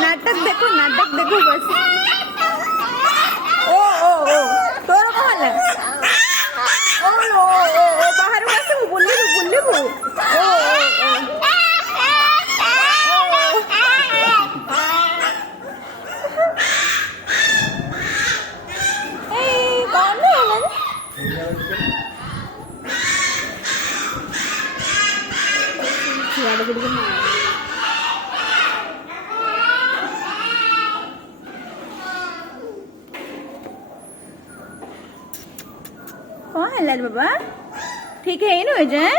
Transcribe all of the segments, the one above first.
नाटक देखो बस। ओ ओ ओ तोर कौन है? ओ ओ ओ बाहर बस बुल्ली ओ कौन है? कौन है लाल बाबा? ठीक है इन हो जाए।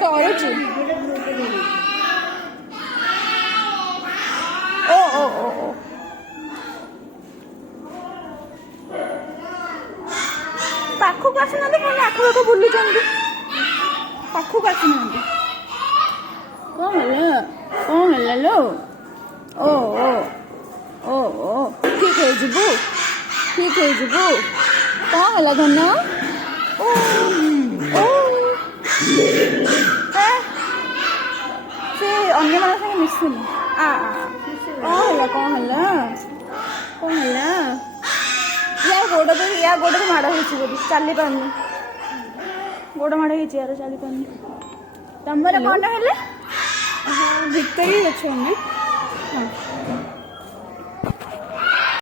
डरुची ओ ओ ओ ओ पाखक आसना कौन आखपाख बुलुंट पाखक आसना कौन है लो ओ ओ ओ ओ ठीक है जीबू कौन है धन ओ ओ से अन्य मान संगे मिसुनी कौन है या गोड़ तो माड़ हो चली पारनी गोड़ माड़ हो चली पारनी तुम कौन है भितर ही अच्छे